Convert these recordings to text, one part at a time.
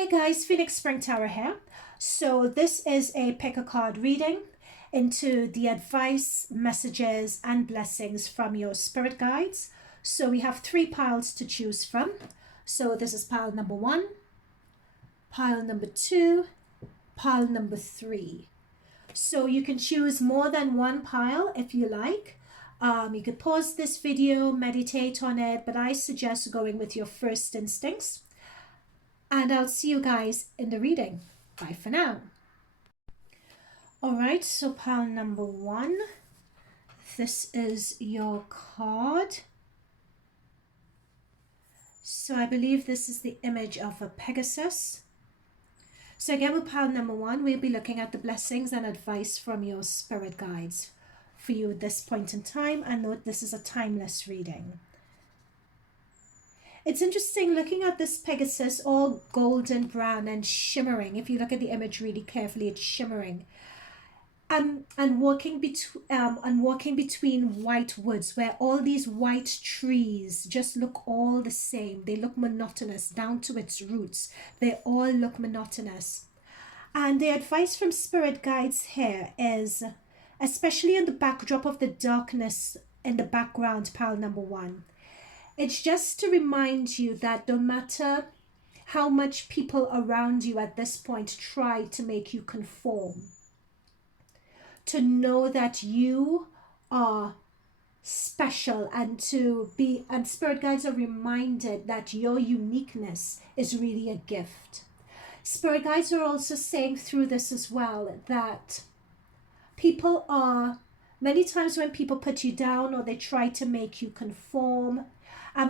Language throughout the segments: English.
Hey guys, Phoenix Spring Tarot here. So this is a pick a card reading into the advice, messages and blessings from your spirit guides. So we have 3 piles to choose from. So this is pile number 1, pile number 2, pile number 3. So you can choose more than one pile if you like. You could pause this video, meditate on it, but I suggest going with your first instincts. And I'll see you guys in the reading. Bye for now. All right, so pile number 1. This is your card. So I believe this is the image of a Pegasus. So again, with pile number 1, we'll be looking at the blessings and advice from your spirit guides for you at this point in time. And note this is a timeless reading. It's interesting looking at this Pegasus, all golden brown and shimmering. If you look at the image really carefully, it's shimmering. And walking between white woods where all these white trees just look all the same. They look monotonous down to its roots. They all look monotonous. And the advice from spirit guides here is, especially in the backdrop of the darkness in the background, pile number 1, it's just to remind you that no matter how much people around you at this point try to make you conform, to know that you are special and spirit guides are reminded that your uniqueness is really a gift. Spirit guides are also saying through this as well that people are, many times when people put you down or they try to make you conform,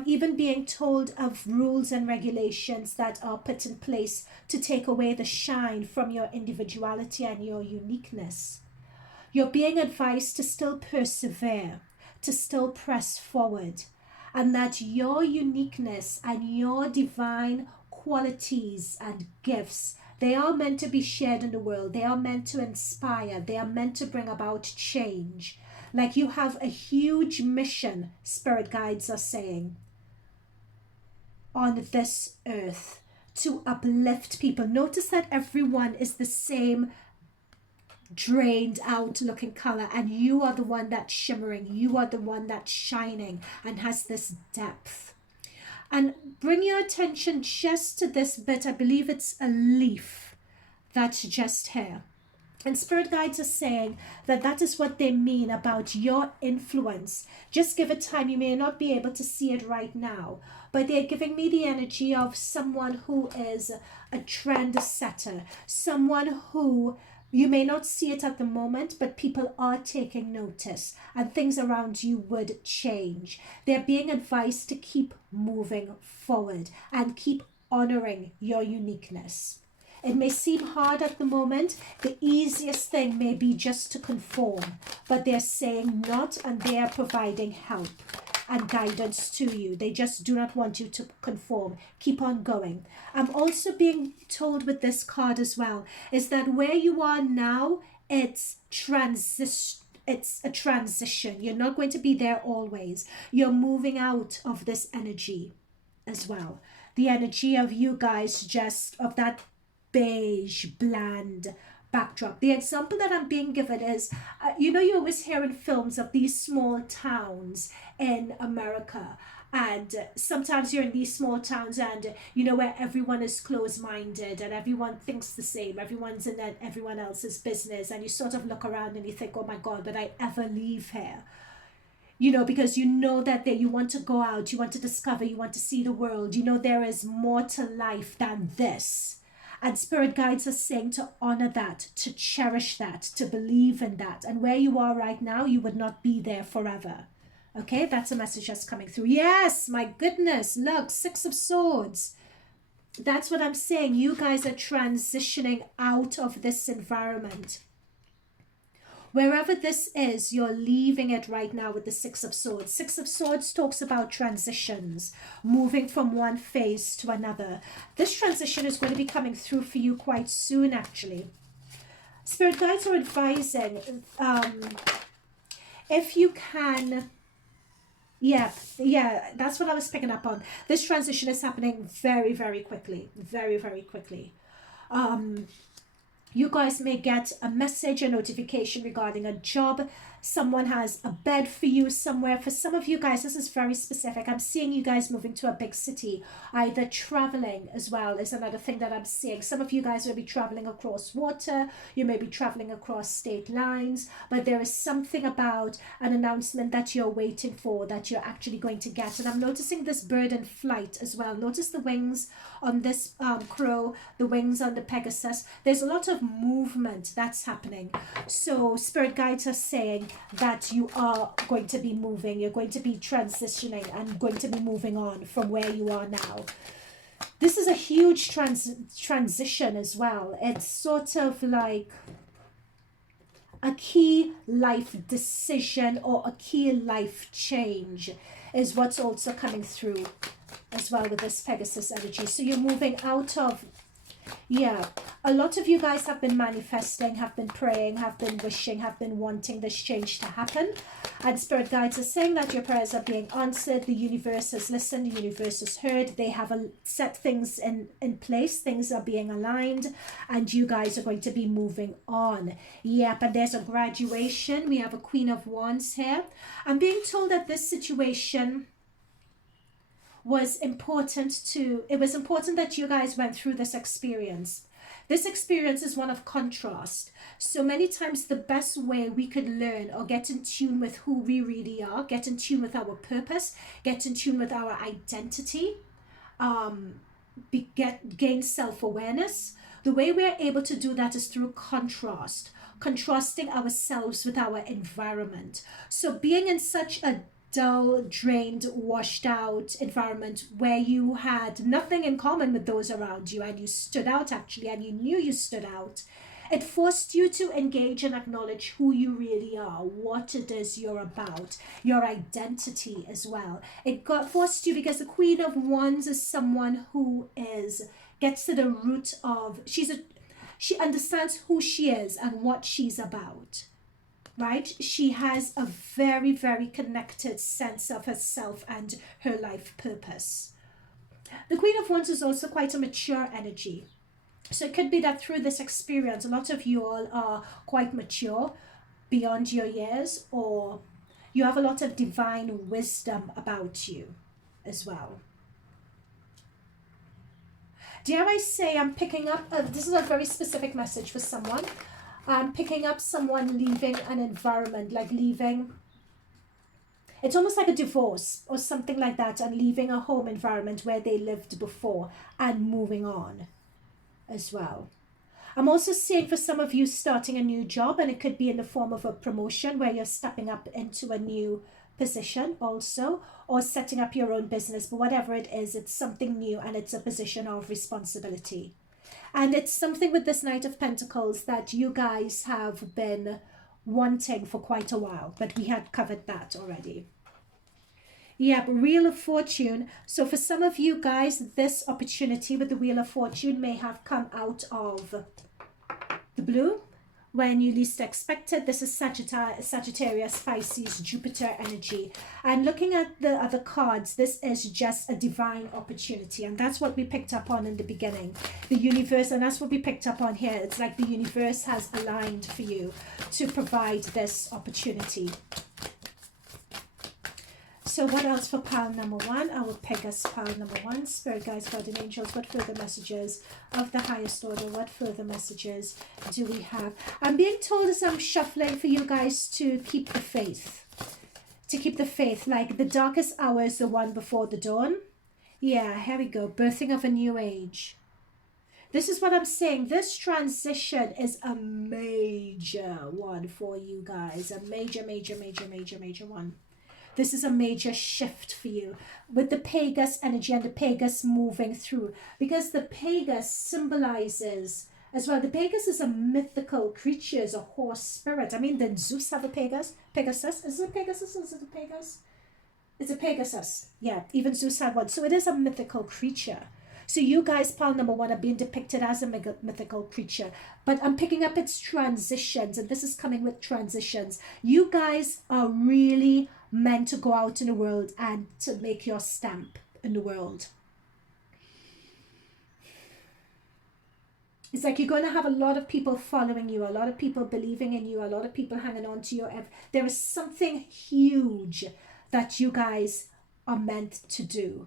even being told of rules and regulations that are put in place to take away the shine from your individuality and your uniqueness. You're being advised to still persevere, to still press forward, and that your uniqueness and your divine qualities and gifts, they are meant to be shared in the world. They are meant to inspire. They are meant to bring about change. Like you have a huge mission, spirit guides are saying, on this earth to uplift people. Notice that everyone is the same drained out looking color, and you are the one that's shimmering. You are the one that's shining and has this depth. And bring your attention just to this bit. I believe it's a leaf that's just here. And spirit guides are saying that that is what they mean about your influence. Just give it time. You may not be able to see it right now, but they're giving me the energy of someone who is a trend setter, someone who, you may not see it at the moment, but people are taking notice and things around you would change. They're being advised to keep moving forward and keep honoring your uniqueness. It may seem hard at the moment. The easiest thing may be just to conform, but they're saying not, and they are providing help and guidance to you. They just do not want you to conform. Keep on going. I'm also being told with this card as well is that where you are now, it's a transition. You're not going to be there always. You're moving out of this energy as well. The energy of you guys, just of that beige, bland backdrop. The example that I'm being given is, you always hear in films of these small towns in America, and sometimes you're in these small towns and where everyone is closed-minded and everyone thinks the same, everyone's in everyone else's business, and you sort of look around and you think, oh my God, would I ever leave here? Because that you want to go out, you want to discover, you want to see the world, there is more to life than this. And spirit guides are saying to honor that, to cherish that, to believe in that. And where you are right now, you would not be there forever. Okay, that's a message that's coming through. Yes, my goodness, look, 6 of Swords. That's what I'm saying. You guys are transitioning out of this environment. Wherever this is, you're leaving it right now with the 6 of Swords. 6 of Swords talks about transitions, moving from one phase to another. This transition is going to be coming through for you quite soon, actually. Spirit guides are advising, if you can Yeah, yeah, that's what I was picking up on. This transition is happening very, very quickly. Very, very quickly. Um, you guys may get a message, a notification regarding a job. Someone has a bed for you somewhere. For some of you guys, this is very specific. I'm seeing you guys moving to a big city, either traveling as well is another thing that I'm seeing. Some of you guys will be traveling across water. You may be traveling across state lines, but there is something about an announcement that you're waiting for that you're actually going to get. And I'm noticing this bird in flight as well. Notice the wings on this crow, the wings on the Pegasus. There's a lot of movement that's happening. So spirit guides are saying that you are going to be moving, you're going to be transitioning and going to be moving on from where you are now. This is a huge transition as well. It's sort of like a key life decision or a key life change is what's also coming through as well with this Pegasus energy. So you're moving out of, yeah, a lot of you guys have been manifesting, have been praying, have been wishing, have been wanting this change to happen. And spirit guides are saying that your prayers are being answered. The universe has listened, the universe has heard. They have set things in place. Things are being aligned and you guys are going to be moving on. Yep, and there's a graduation. We have a Queen of Wands here. I'm being told that this situation was important that you guys went through this experience. This experience is one of contrast. So many times the best way we could learn or get in tune with who we really are, get in tune with our purpose, get in tune with our identity, gain self-awareness. The way we're able to do that is through contrasting ourselves with our environment. So being in such a dull, drained, washed out environment where you had nothing in common with those around you and you stood out actually and you knew you stood out, it forced you to engage and acknowledge who you really are, what it is you're about, your identity as well. It forced you because the Queen of Wands is someone who gets to the root of, she understands who she is and what she's about. Right? She has a very, very connected sense of herself and her life purpose. The Queen of Wands is also quite a mature energy. So it could be that through this experience, a lot of you all are quite mature beyond your years, or you have a lot of divine wisdom about you as well. Dare I say, I'm picking up, this is a very specific message for someone. Picking up someone leaving an environment, like leaving, it's almost like a divorce or something like that, and leaving a home environment where they lived before and moving on as well. I'm also seeing for some of you starting a new job, and it could be in the form of a promotion where you're stepping up into a new position also, or setting up your own business, but whatever it is, it's something new and it's a position of responsibility. And it's something with this Knight of Pentacles that you guys have been wanting for quite a while, but we had covered that already. Yep, Wheel of Fortune. So for some of you guys, this opportunity with the Wheel of Fortune may have come out of the blue when you least expect it. This is Sagittarius, Pisces, Jupiter energy. And looking at the other cards, this is just a divine opportunity. And that's what we picked up on in the beginning. The universe, and that's what we picked up on here. It's like the universe has aligned for you to provide this opportunity. So what else for pile number one? Our Pegasus pile number one. Spirit guides, guardian angels, what further messages of the highest order? What further messages do we have? I'm being told as I'm shuffling for you guys to keep the faith. To keep the faith. Like the darkest hour is the one before the dawn. Yeah, here we go. Birthing of a new age. This is what I'm saying. This transition is a major one for you guys. A major, major, major, major, major one. This is a major shift for you with the Pegasus energy and the Pegasus moving through, because the Pegasus symbolizes as well. The Pegasus is a mythical creature, is a horse spirit. I mean, did Zeus have a Pegasus? Is it a Pegasus? Is it a Pegasus? It's a Pegasus. Yeah, even Zeus had one. So it is a mythical creature. So you guys, pile number one, are being depicted as a mythical creature. But I'm picking up its transitions, and this is coming with transitions. You guys are really meant to go out in the world and to make your stamp in the world. It's like you're going to have a lot of people following you, a lot of people believing in you, a lot of people hanging on to you. There is something huge that you guys are meant to do.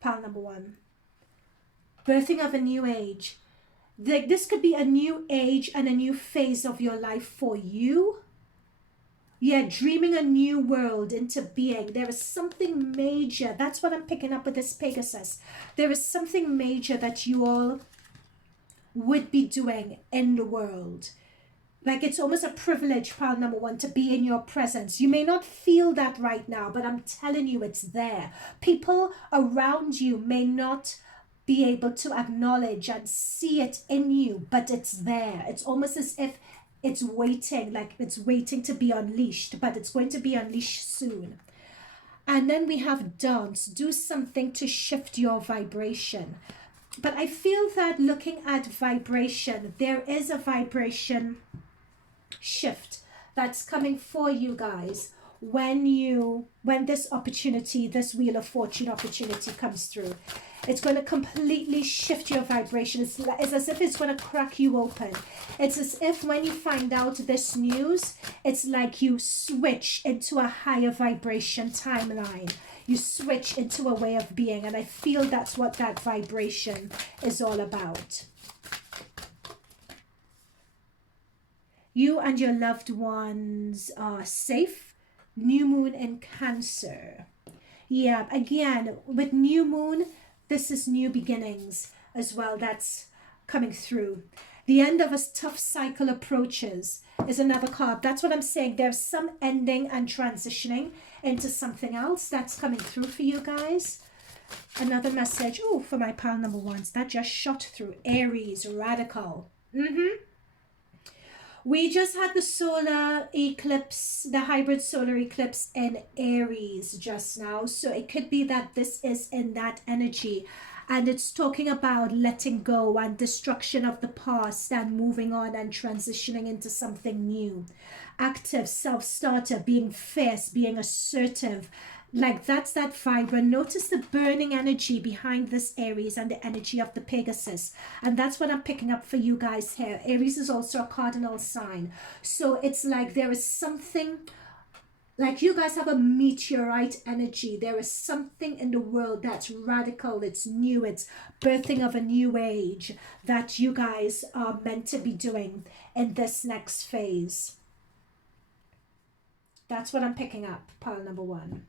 Pile number 1. Birthing of a new age. This could be a new age and a new phase of your life for you. Yeah, dreaming a new world into being. There is something major. That's what I'm picking up with this Pegasus. There is something major that you all would be doing in the world. Like it's almost a privilege, pile number 1, to be in your presence. You may not feel that right now, but I'm telling you it's there. People around you may not be able to acknowledge and see it in you, but it's there. It's almost as if it's waiting, like it's waiting to be unleashed, but it's going to be unleashed soon. And then we have dance. Do something to shift your vibration. But I feel that looking at vibration, there is a vibration shift that's coming for you guys when this opportunity, this Wheel of Fortune opportunity comes through. It's going to completely shift your vibration. It's as if it's going to crack you open. It's as if when you find out this news, it's like you switch into a higher vibration timeline. You switch into a way of being. And I feel that's what that vibration is all about. You and your loved ones are safe. New moon in Cancer. Yeah, again, with new moon, this is new beginnings as well. That's coming through. The end of a tough cycle approaches is another card. That's what I'm saying. There's some ending and transitioning into something else that's coming through for you guys. Another message. Oh, for my pile number 1s. That just shot through. Aries, radical. We just had the solar eclipse, the hybrid solar eclipse in Aries just now. So it could be that this is in that energy. And it's talking about letting go and destruction of the past and moving on and transitioning into something new. Active, self-starter, being fierce, being assertive. Like that's that vibrant. Notice the burning energy behind this Aries and the energy of the Pegasus. And that's what I'm picking up for you guys here. Aries is also a cardinal sign. So it's like there is something, like you guys have a meteorite energy. There is something in the world that's radical. It's new. It's birthing of a new age that you guys are meant to be doing in this next phase. That's what I'm picking up, pile number 1.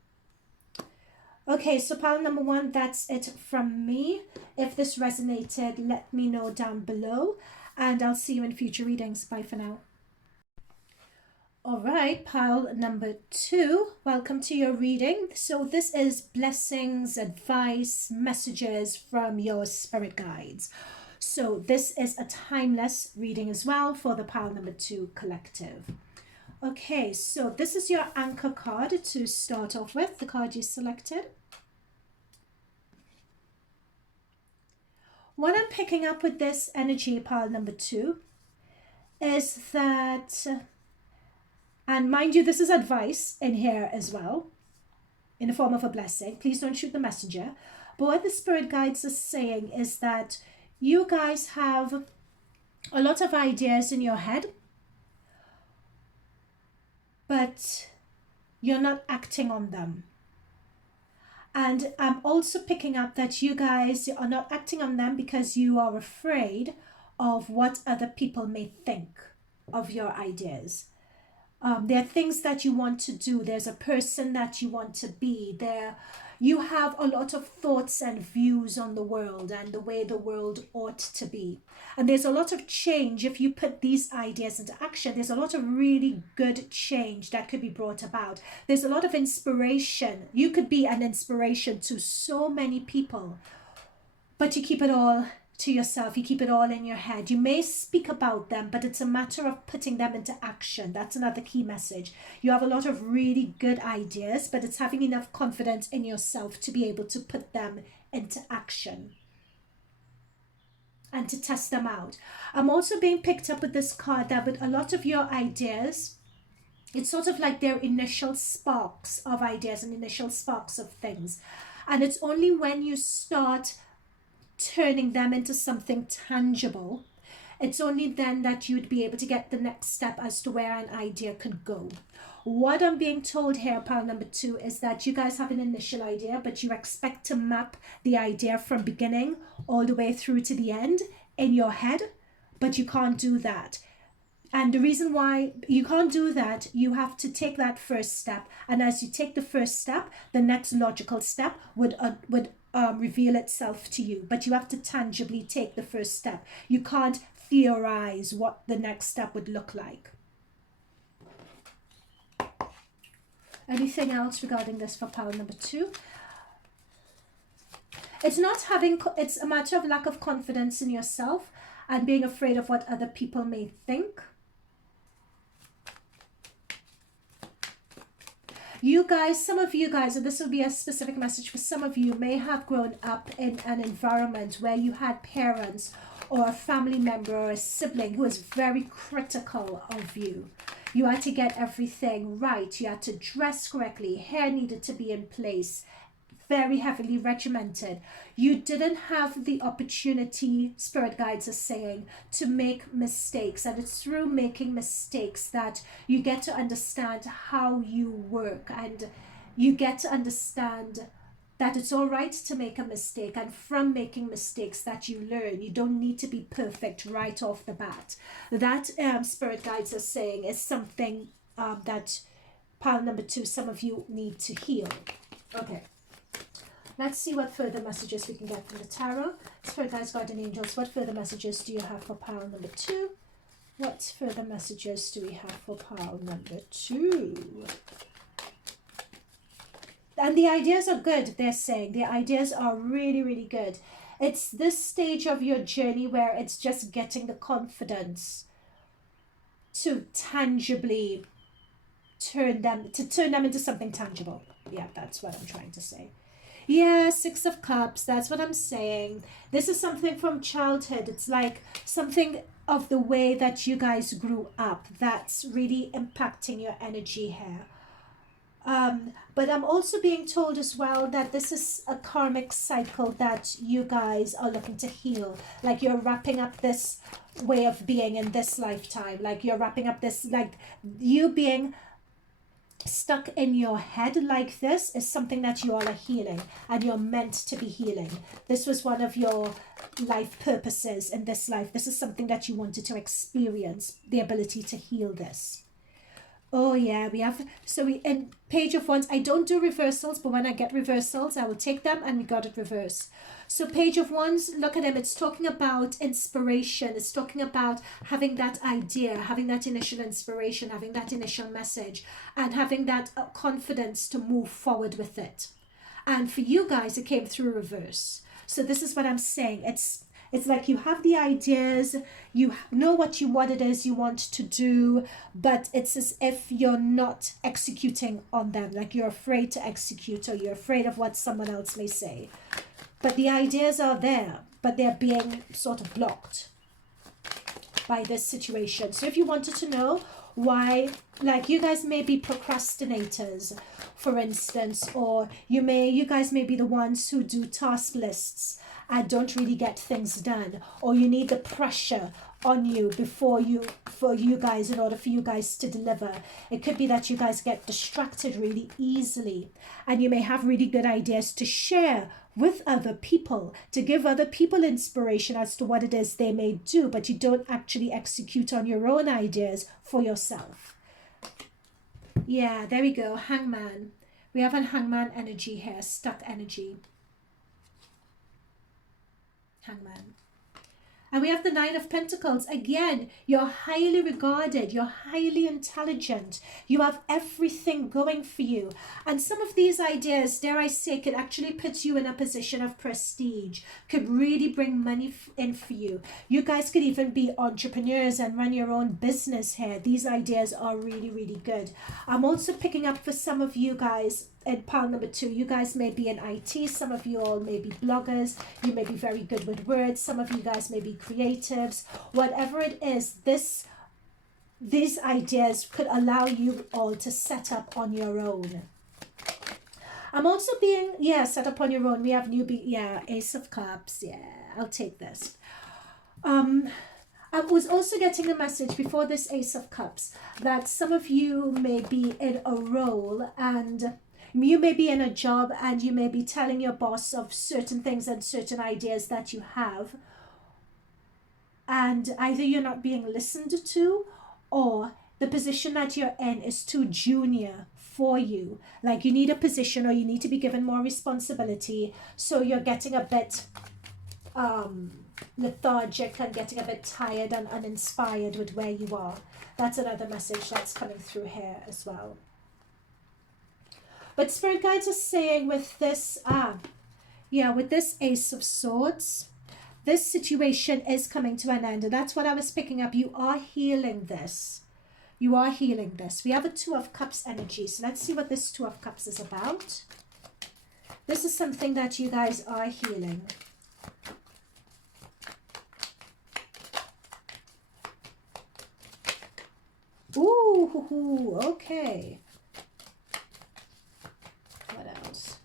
Okay, so pile number 1, that's it from me. If this resonated, let me know down below. And I'll see you in future readings. Bye for now. All right, pile number 2, welcome to your reading. So this is blessings, advice, messages from your spirit guides. So this is a timeless reading as well for the pile number 2 collective. Okay, so this is your anchor card to start off with, the card you selected. What I'm picking up with this energy, pile number 2, is that, and mind you, this is advice in here as well, in the form of a blessing. Please don't shoot the messenger. But what the spirit guides are saying is that you guys have a lot of ideas in your head, but you're not acting on them. And I'm also picking up that you guys are not acting on them because you are afraid of what other people may think of your ideas. There are things that you want to do. There's a person that you want to be. You have a lot of thoughts and views on the world and the way the world ought to be. And there's a lot of change. If you put these ideas into action, there's a lot of really good change that could be brought about. There's a lot of inspiration. You could be an inspiration to so many people, but you keep it all to yourself. You keep it all in your head. You may speak about them, but it's a matter of putting them into action. That's another key message. You have a lot of really good ideas, but it's having enough confidence in yourself to be able to put them into action and to test them out. I'm also being picked up with this card that with a lot of your ideas, It's sort of like their initial sparks of ideas and initial sparks of things. And it's only when you start turning them into something tangible, it's only then that you'd be able to get the next step as to where an idea could go. What I'm being told here, pile number 2, is that you guys have an initial idea, but you expect to map the idea from beginning all the way through to the end in your head, but you can't do that. And the reason why you can't do that, you have to take that first step. And as you take the first step, the next logical step would reveal itself to you. But you have to tangibly take the first step. You can't theorize what the next step would look like. Anything else regarding this for pile number 2? It's a matter of lack of confidence in yourself and being afraid of what other people may think. You guys, some of you guys, and this will be a specific message for some of you, may have grown up in an environment where you had parents or a family member or a sibling who was very critical of you. You had to get everything right. You had to dress correctly. Hair needed to be in place. Very heavily regimented. You didn't have the opportunity, spirit guides are saying, to make mistakes. And it's through making mistakes that you get to understand how you work. And you get to understand that it's all right to make a mistake. And from making mistakes that you learn. You don't need to be perfect right off the bat. That, spirit guides are saying, is something that pile number 2, some of you need to heal. Okay. Let's see what further messages we can get from the tarot. Spirit guides, guardian angels, what further messages do you have for pile number 2? What further messages do we have for pile number 2? And the ideas are good, they're saying. The ideas are really, really good. It's this stage of your journey where it's just getting the confidence to tangibly turn them into something tangible. Yeah, that's what I'm trying to say. Yeah, 6 of Cups, that's what I'm saying. This is something from childhood. It's like something of the way that you guys grew up that's really impacting your energy here. But I'm also being told as well that this is a karmic cycle that you guys are looking to heal. Like you're wrapping up this way of being in this lifetime. Like you're wrapping up this, like you being stuck in your head like this is something that you all are healing and you're meant to be healing. This was one of your life purposes in this life. This is something that you wanted to experience, the ability to heal this. Oh yeah, we have, so we, in Page of Wands, I don't do reversals, but when I get reversals, I will take them, and we got it reversed. So Page of Wands, look at him, it's talking about inspiration. It's talking about having that idea, having that initial inspiration, having that initial message, and having that confidence to move forward with it. And for you guys, it came through reverse. So this is what I'm saying. It's like you have the ideas, you know what it is you want to do, but it's as if you're not executing on them, like you're afraid to execute or you're afraid of what someone else may say. But the ideas are there, but they're being sort of blocked by this situation. So if you wanted to know why, like you guys may be procrastinators, for instance, or you guys may be the ones who do task lists and don't really get things done, or you need the pressure on you for you guys in order for you guys to deliver. It could be that you guys get distracted really easily, and you may have really good ideas to share with other people, to give other people inspiration as to what it is they may do, but you don't actually execute on your own ideas for yourself. Yeah, there we go. Hangman. We have a hangman energy here, stuck energy. Hangman. And we have the Nine of Pentacles. Again, you're highly regarded. You're highly intelligent. You have everything going for you. And some of these ideas, dare I say, could actually put you in a position of prestige. Could really bring money in for you. You guys could even be entrepreneurs and run your own business here. These ideas are really, really good. I'm also picking up for some of you guys in pile number 2, you guys may be in IT, some of you all may be bloggers, you may be very good with words, some of you guys may be creatives. Whatever it is, this these ideas could allow you all to set up on your own. I'm also being, set up on your own. We have Ace of Cups. Yeah, I'll take this. I was also getting a message before this Ace of Cups that some of you may be in a role, and you may be in a job, and you may be telling your boss of certain things and certain ideas that you have, and either you're not being listened to, or the position that you're in is too junior for you. Like you need a position, or you need to be given more responsibility, so you're getting a bit lethargic and getting a bit tired and uninspired with where you are. That's another message that's coming through here as well. But Spirit Guides are saying with this, with this Ace of Swords, this situation is coming to an end. And that's what I was picking up. You are healing this. You are healing this. We have a Two of Cups energy. So let's see what this Two of Cups is about. This is something that you guys are healing. Ooh, okay. What else?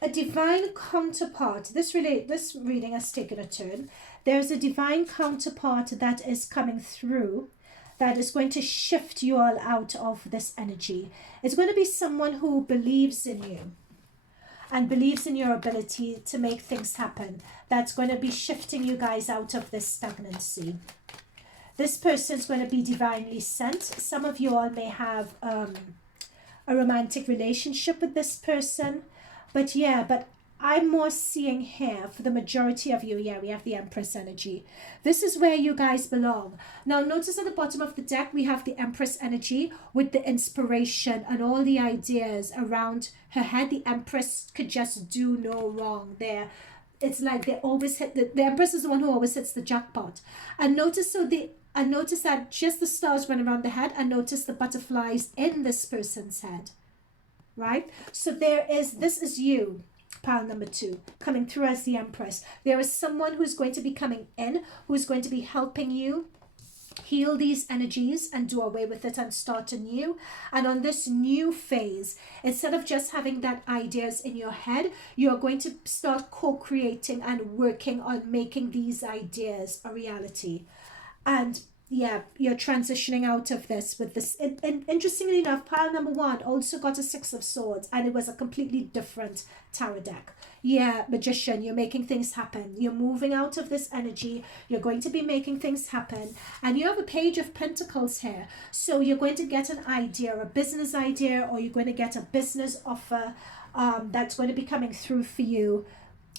A divine counterpart. This reading has taken a turn. There's a divine counterpart that is coming through that is going to shift you all out of this energy. It's going to be someone who believes in you and believes in your ability to make things happen. That's going to be shifting you guys out of this stagnancy. This person is going to be divinely sent. Some of you all may have a romantic relationship with this person. But I'm more seeing here for the majority of you, we have the Empress energy. This is where you guys belong. Now, notice at the bottom of the deck, we have the Empress energy with the inspiration and all the ideas around her head. The Empress could just do no wrong there. It's like they always hit, the Empress is the one who always hits the jackpot. And notice that just the stars run around the head, and notice the butterflies in this person's head, right? So this is you. Pile number 2, coming through as the Empress. There is someone who's going to be coming in, who's going to be helping you heal these energies and do away with it and start anew. And on this new phase, instead of just having that ideas in your head, you're going to start co-creating and working on making these ideas a reality. And you're transitioning out of this with this. Interestingly enough, pile number 1 also got a 6 of Swords, and it was a completely different tarot deck. Magician, you're making things happen. You're moving out of this energy. You're going to be making things happen. And you have a Page of Pentacles here. So you're going to get an idea, a business idea, or you're going to get a business offer that's going to be coming through for you.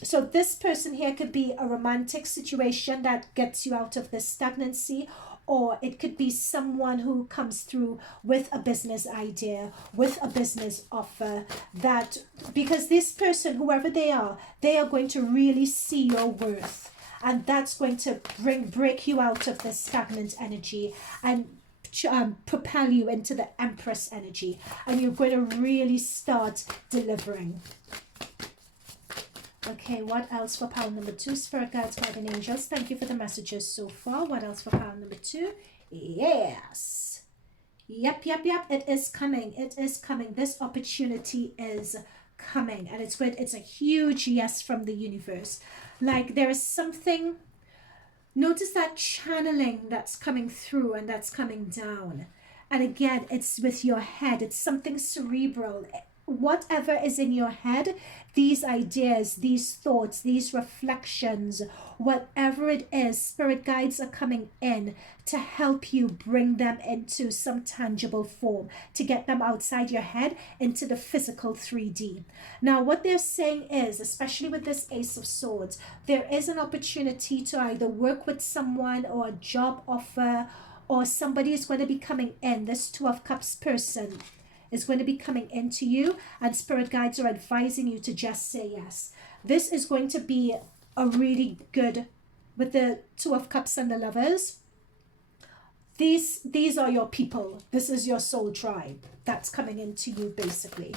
So this person here could be a romantic situation that gets you out of this stagnancy, or it could be someone who comes through with a business idea, with a business offer, that because this person, whoever they are going to really see your worth, and that's going to break you out of this stagnant energy and propel you into the Empress energy, and you're going to really start delivering. Okay, what else for pile number 2? Spirit Guides, Guardian Angels, thank you for the messages so far. What else for pile number 2? Yes. Yep. It is coming. It is coming. This opportunity is coming. And it's good. It's a huge yes from the universe. Like there is something. Notice that channeling that's coming through and that's coming down. And again, it's with your head. It's something cerebral. Whatever is in your head, these ideas, these thoughts, these reflections, whatever it is, Spirit Guides are coming in to help you bring them into some tangible form, to get them outside your head into the physical 3D. Now, what they're saying is, especially with this Ace of Swords, there is an opportunity to either work with someone or a job offer, or somebody is going to be coming in. This Two of Cups person is going to be coming into you, and Spirit Guides are advising you to just say yes. This is going to be a really good, with the Two of Cups and the Lovers, these are your people. This is your soul tribe that's coming into you, basically.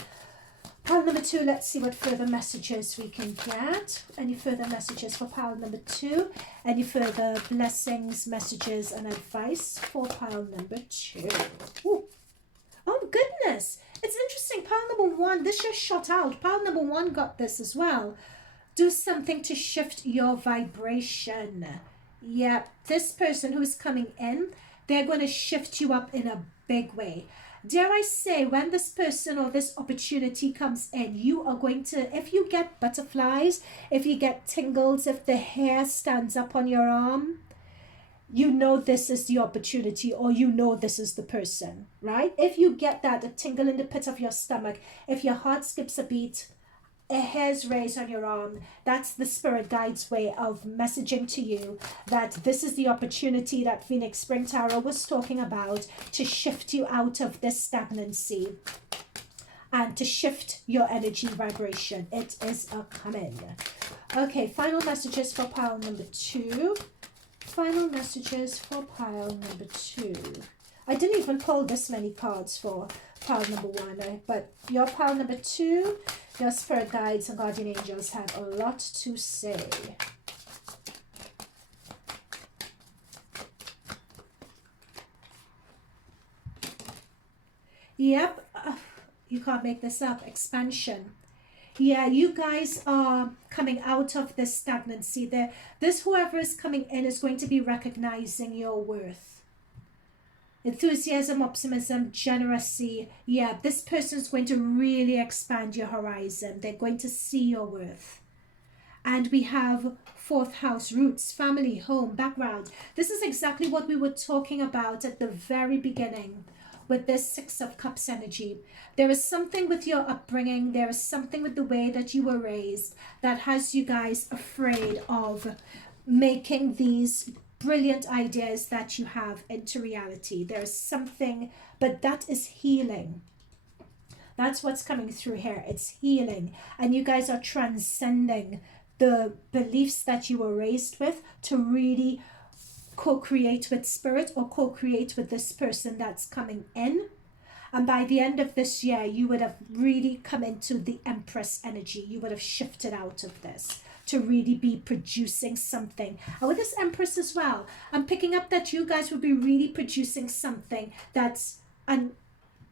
Pile number 2, let's see what further messages we can get. Any further messages for pile number 2? Any further blessings, messages, and advice for pile number 2? Ooh. Oh, goodness. It's interesting. Pile number 1, this just shot out. Pile number 1 got this as well. Do something to shift your vibration. Yeah, this person who is coming in, they're going to shift you up in a big way. Dare I say, when this person or this opportunity comes in, you are going to, if you get butterflies, if you get tingles, if the hair stands up on your arm, you know this is the opportunity, or you know this is the person, right? If you get that, a tingle in the pit of your stomach, if your heart skips a beat, a hair's raised on your arm, that's the spirit guide's way of messaging to you that this is the opportunity that Phoenix Spring Tarot was talking about to shift you out of this stagnancy and to shift your energy vibration. It is a coming. Okay, final messages for pile number 2. Final messages for pile number 2. I didn't even pull this many cards for pile number 1, but your pile number 2, your spirit guides and guardian angels have a lot to say. Yep, you can't make this up. Expansion. Yeah, you guys are coming out of this stagnancy. This whoever is coming in is going to be recognizing your worth. Enthusiasm, optimism, generosity. Yeah, this person is going to really expand your horizon. They're going to see your worth. And we have 4th house, roots, family, home, background. This is exactly what we were talking about at the very beginning with this 6 of Cups energy. There is something with your upbringing. There is something with the way that you were raised that has you guys afraid of making these brilliant ideas that you have into reality. There's something, but that is healing. That's what's coming through here. It's healing. And you guys are transcending the beliefs that you were raised with to really co-create with spirit or co-create with this person that's coming in. And by the end of this year, you would have really come into the Empress energy. You would have shifted out of this to really be producing something. And with this Empress as well, I'm picking up that you guys will be really producing something that's, and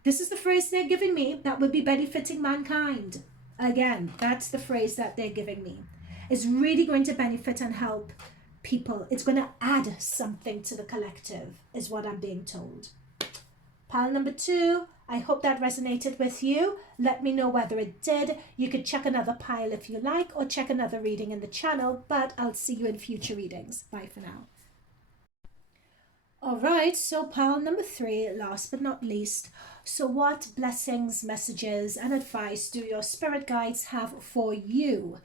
this is the phrase they're giving me, that will be benefiting mankind. Again, that's the phrase that they're giving me. It's really going to benefit and help people. It's going to add something to the collective, is what I'm being told. Pile number 2, I hope that resonated with you. Let me know whether it did. You could check another pile if you like, or check another reading in the channel, but I'll see you in future readings. Bye for now. All right, so pile number 3, last but not least. So what blessings, messages, and advice do your spirit guides have for you?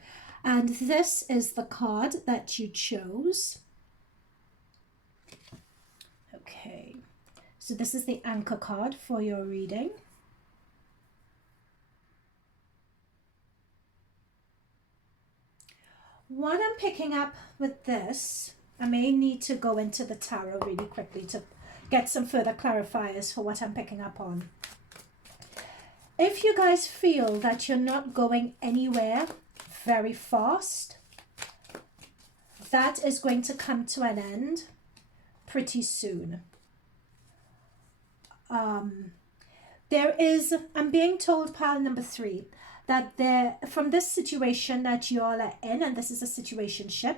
And this is the card that you chose. Okay. So this is the anchor card for your reading. What I'm picking up with this, I may need to go into the tarot really quickly to get some further clarifiers for what I'm picking up on. If you guys feel that you're not going anywhere very fast, that is going to come to an end pretty soon. I'm being told, pile number 3, that from this situation that you all are in, and this is a situationship,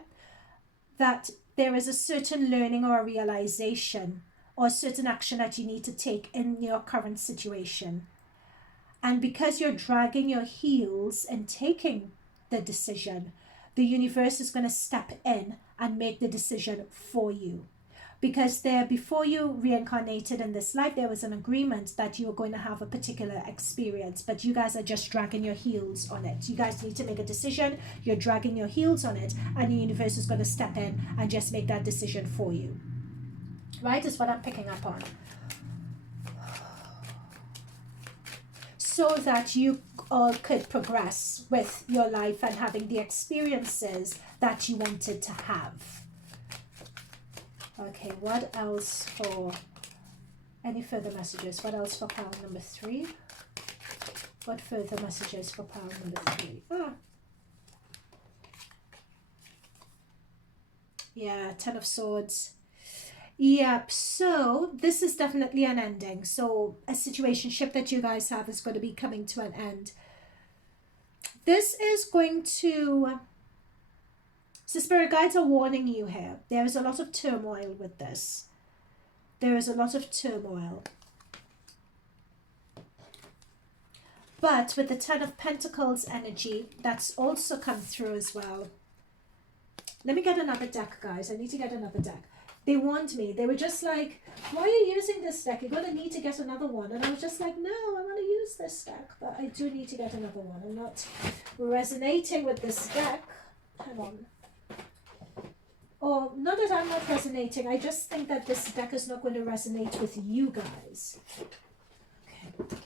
that there is a certain learning or a realization or a certain action that you need to take in your current situation. And because you're dragging your heels and taking the decision, the universe is going to step in and make the decision for you. Because before you reincarnated in this life, there was an agreement that you were going to have a particular experience, but you guys are just dragging your heels on it. You guys need to make a decision. You're dragging your heels on it, and the universe is going to step in and just make that decision for you. Right? Is what I'm picking up on. So that you all could progress with your life and having the experiences that you wanted to have. Okay, what else for any further messages? What else for pile number 3? What further messages for pile number 3? Oh. Yeah, 10 of Swords. Yep, so this is definitely an ending. So a situationship that you guys have is going to be coming to an end. This is going to... So spirit guides are warning you here. There is a lot of turmoil with this. There is a lot of turmoil. But with the 10 of Pentacles energy, that's also come through as well. Let me get another deck, guys. I need to get another deck. They warned me. They were just like, why are you using this deck? You're going to need to get another one. And I was just like, no, I want to use this deck. But I do need to get another one. I'm not resonating with this deck. Hang on. Or, not that I'm not resonating. I just think that this deck is not going to resonate with you guys. Okay.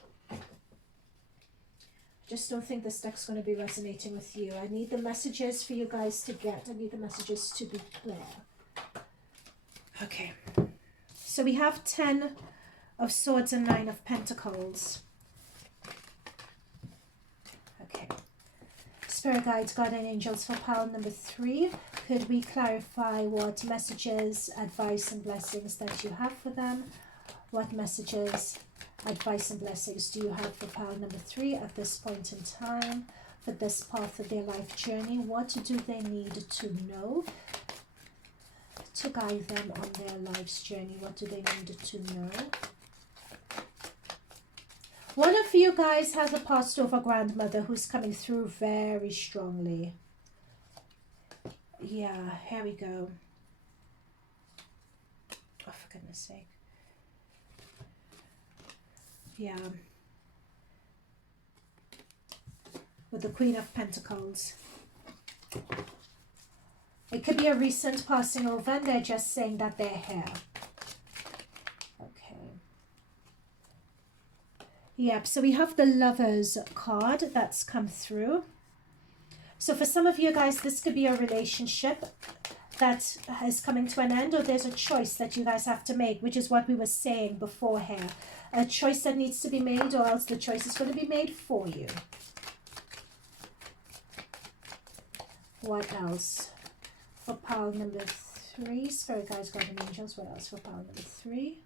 Just don't think this deck's going to be resonating with you. I need the messages for you guys to get. I need the messages to be clear. Okay. So we have 10 of Swords and 9 of Pentacles. Okay. Spirit guides, guardian angels for pile number 3. Could we clarify what messages, advice and blessings that you have for them? What messages, advice and blessings do you have for pile number 3 at this point in time, for this path of their life journey? What do they need to know to guide them on their life's journey? What do they need to know? One of you guys has a passed over grandmother who's coming through very strongly. Yeah, here we go. Oh, for goodness sake. Yeah. With the Queen of Pentacles. It could be a recent passing over and they're just saying that they're here. Okay. Yep, so we have the Lovers card that's come through. So for some of you guys, this could be a relationship that is coming to an end, or there's a choice that you guys have to make, which is what we were saying before here. A choice that needs to be made, or else the choice is going to be made for you. What else? For pile number 3, Spirit guides, guardian angels. What else for pile number 3?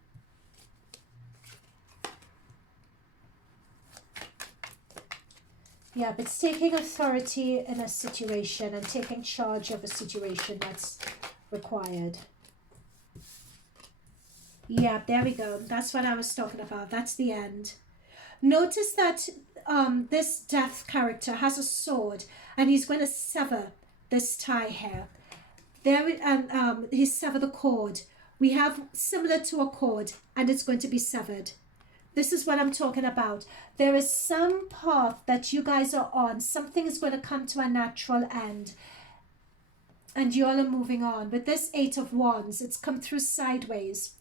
Yeah, but it's taking authority in a situation and taking charge of a situation that's required. Yeah, there we go. That's what I was talking about. That's the end. Notice that this death character has a sword and he's going to sever this tie here. There, and he's severed the cord. We have similar to a cord and it's going to be severed. This is what I'm talking about. There is some path that you guys are on. Something is going to come to a natural end. And you all are moving on. With this 8 of Wands, it's come through sideways.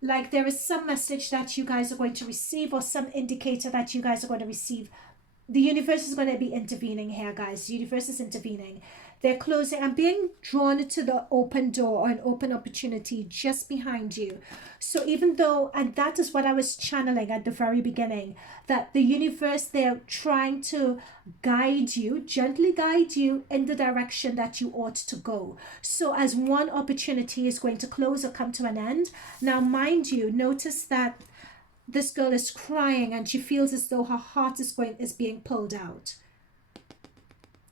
Like there is some message that you guys are going to receive, or some indicator that you guys are going to receive. The universe is going to be intervening here, guys. The universe is intervening. They're closing. I'm being drawn to the open door or an open opportunity just behind you. So even though, and that is what I was channeling at the very beginning, that the universe, they're trying to guide you, gently guide you in the direction that you ought to go. So as one opportunity is going to close or come to an end, now mind you, notice that this girl is crying and she feels as though her heart is being pulled out.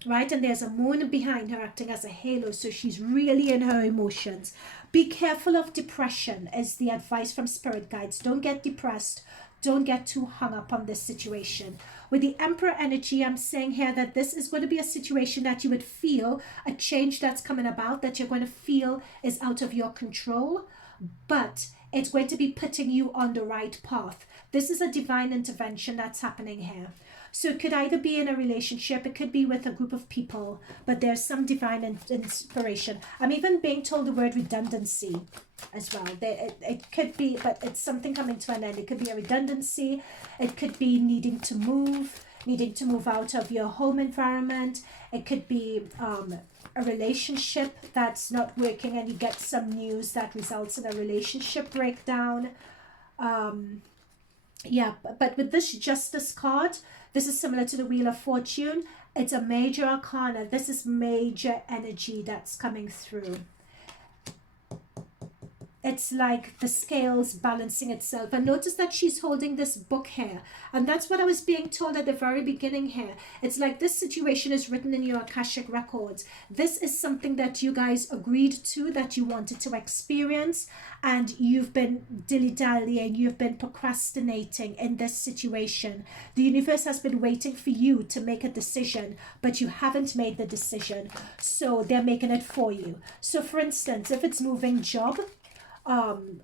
Right? And there's a moon behind her acting as a halo. So she's really in her emotions. Be careful of depression is the advice from spirit guides. Don't get depressed. Don't get too hung up on this situation. With the Emperor energy, I'm saying here that this is going to be a situation that you would feel, a change that's coming about, that you're going to feel is out of your control. But it's going to be putting you on the right path. This is a divine intervention that's happening here. So it could either be in a relationship, it could be with a group of people, but there's some divine inspiration. I'm even being told the word redundancy as well. It could be, but it's something coming to an end. It could be a redundancy. It could be needing to move out of your home environment. It could be a relationship that's not working and you get some news that results in a relationship breakdown. Yeah, but with this Justice card, this is similar to the Wheel of Fortune. It's a major arcana. This is major energy that's coming through. It's like the scales balancing itself. And notice that she's holding this book here. And that's what I was being told at the very beginning here. It's like this situation is written in your akashic records. This is something that you guys agreed to, that you wanted to experience. And you've been dilly-dallying, you've been procrastinating in this situation. The universe has been waiting for you to make a decision, but you haven't made the decision. So they're making it for you. So for instance, if it's moving job,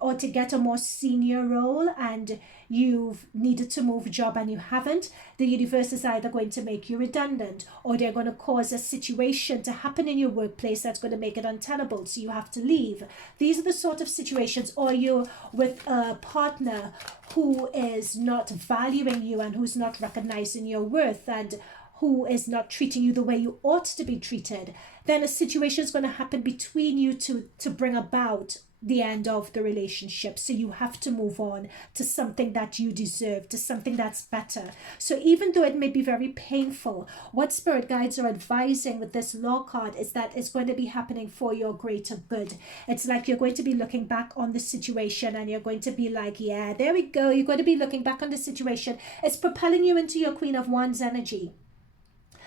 or to get a more senior role and you've needed to move job and you haven't, the universe is either going to make you redundant, or they're going to cause a situation to happen in your workplace that's going to make it untenable, so you have to leave. These are the sort of situations. Or you're with a partner who is not valuing you and who's not recognizing your worth and who is not treating you the way you ought to be treated. Then a situation is going to happen between you to bring about the end of the relationship. So you have to move on to something that you deserve, to something that's better. So even though it may be very painful, what spirit guides are advising with this law card is that it's going to be happening for your greater good. It's like you're going to be looking back on the situation and you're going to be like, yeah, there we go. You're going to be looking back on the situation. It's propelling you into your Queen of Wands energy.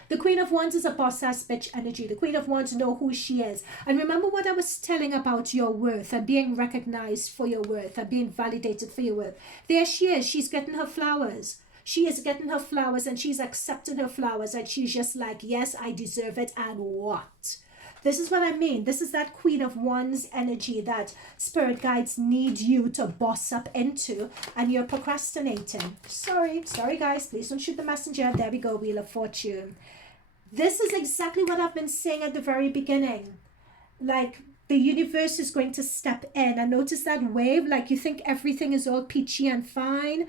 The Queen of Wands is a boss-ass bitch energy. The Queen of Wands know who she is. And remember what I was telling about your worth and being recognized for your worth and being validated for your worth. There she is. She's getting her flowers. She is getting her flowers and she's accepting her flowers. And she's just like, yes, I deserve it. And what? This is what I mean. This is that Queen of Wands energy that spirit guides need you to boss up into, and you're procrastinating. Sorry guys, please don't shoot the messenger. There we go, Wheel of Fortune. This is exactly what I've been saying at the very beginning. Like, the universe is going to step in. And notice that wave, like you think everything is all peachy and fine.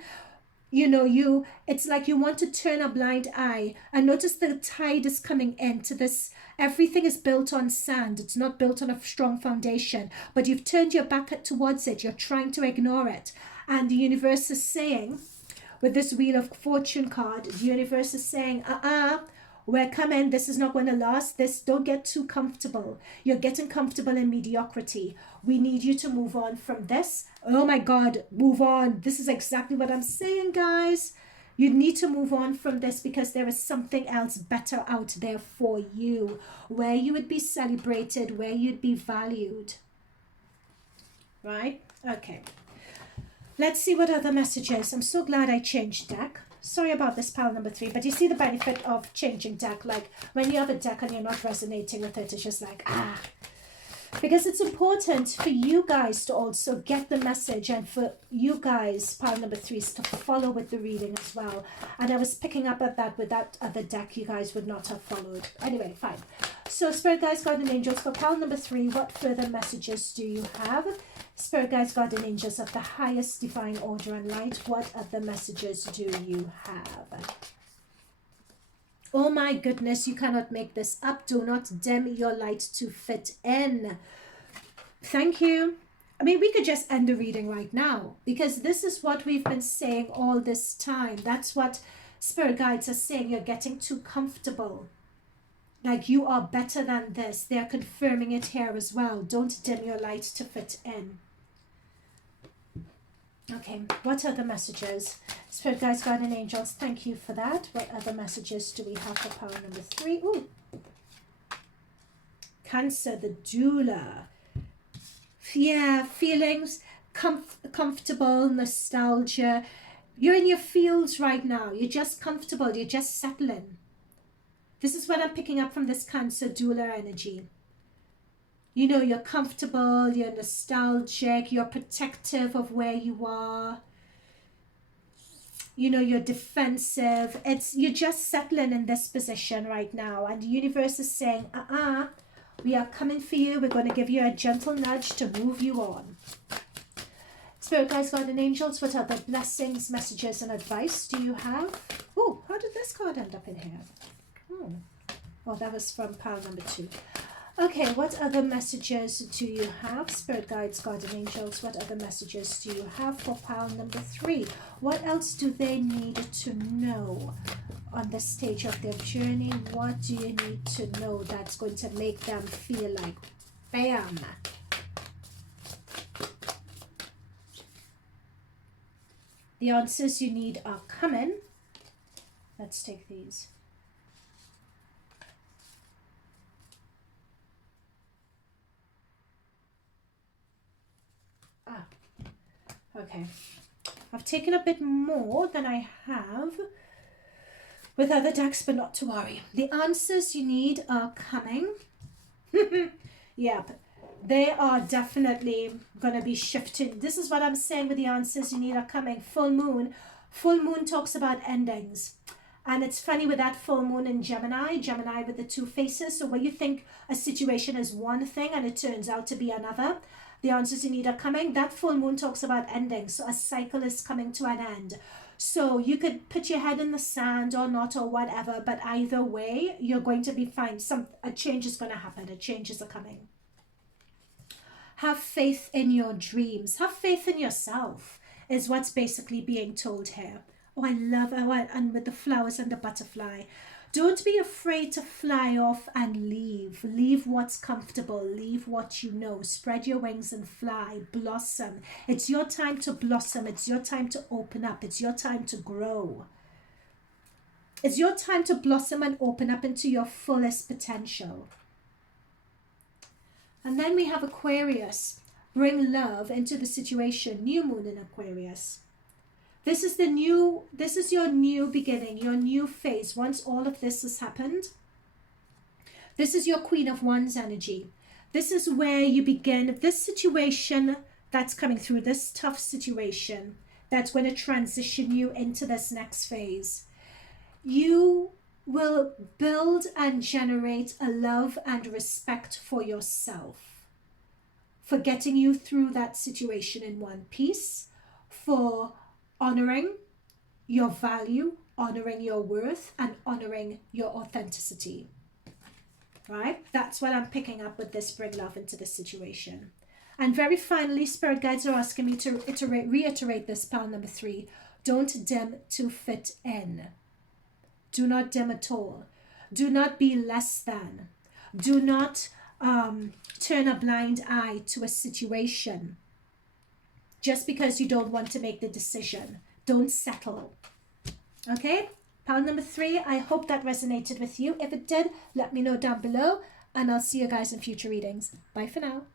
You know, it's like you want to turn a blind eye. And notice the tide is coming into this. Everything is built on sand. It's not built on a strong foundation. But you've turned your back towards it. You're trying to ignore it. And the universe is saying, with this Wheel of Fortune card, the universe is saying, we're coming. This is not going to last. Don't get too comfortable. You're getting comfortable in mediocrity. We need you to move on from this. Oh my God, move on. This is exactly what I'm saying, guys. You need to move on from this because there is something else better out there for you, where you would be celebrated, where you'd be valued. Right? Okay. Let's see what other messages. I'm so glad I changed deck. Sorry about this, pile number 3, but you see the benefit of changing deck. Like when you have a deck and you're not resonating with it, it's just like, because it's important for you guys to also get the message, and for you guys, pile number 3s, to follow with the reading as well. And I was picking up at that with that other deck, you guys would not have followed. Anyway, fine. So Spirit Guides, Guardian Angels, for pile number 3, what further messages do you have? Spirit Guides, Guardian Angels of the highest divine order and light, what other messages do you have? Oh my goodness, you cannot make this up. Do not dim your light to fit in. Thank you. I mean, we could just end the reading right now, because this is what we've been saying all this time. That's what Spirit Guides are saying. You're getting too comfortable. Like you are better than this. They're confirming it here as well. Don't dim your light to fit in. Okay, what other messages? Spirit Guides, Guardian Angels, thank you for that. What other messages do we have for power number 3? Ooh. Cancer, the doula. Yeah, feelings, comfortable, nostalgia. You're in your fields right now. You're just comfortable. You're just settling. This is what I'm picking up from this Cancer doula energy. You know, you're comfortable, you're nostalgic, you're protective of where you are. You know, you're defensive. You're just settling in this position right now. And the universe is saying, we are coming for you. We're going to give you a gentle nudge to move you on. Spirit Guides, Guardian Angels, what other blessings, messages, and advice do you have? Oh, how did this card end up in here? Oh, that was from pile number 2. Okay, what other messages do you have? Spirit guides, guardian angels, what other messages do you have for pile number 3? What else do they need to know on this stage of their journey? What do you need to know that's going to make them feel like, bam? The answers you need are coming. Let's take these. Okay, I've taken a bit more than I have with other decks, but not to worry. The answers you need are coming. Yep, they are definitely going to be shifting. This is what I'm saying with the answers you need are coming. Full moon. Full moon talks about endings. And it's funny with that full moon in Gemini, Gemini with the 2 faces. So where you think a situation is one thing and it turns out to be another, the answers you need are coming. That full moon talks about endings. So a cycle is coming to an end. So you could put your head in the sand or not or whatever, but either way, you're going to be fine. A change is going to happen. A changes are coming. Have faith in your dreams. Have faith in yourself is what's basically being told here. Oh, I love it. And with the flowers and the butterfly. Don't be afraid to fly off and leave. Leave what's comfortable. Leave what you know. Spread your wings and fly. Blossom. It's your time to blossom. It's your time to open up. It's your time to grow. It's your time to blossom and open up into your fullest potential. And then we have Aquarius. Bring love into the situation. New moon in Aquarius. This is your new beginning, your new phase. Once all of this has happened, this is your Queen of Wands energy. This is where you begin. This situation that's coming through, this tough situation that's going to transition you into this next phase. You will build and generate a love and respect for yourself, for getting you through that situation in one piece, for honoring your value, honoring your worth, and honoring your authenticity. Right? That's what I'm picking up with this bring love into the situation. And very finally, spirit guides are asking me to reiterate this, pile number 3. Don't dim to fit in. Do not dim at all. Do not be less than. Do not turn a blind eye to a situation just because you don't want to make the decision. Don't settle. Okay? Pile number 3, I hope that resonated with you. If it did, let me know down below, and I'll see you guys in future readings. Bye for now.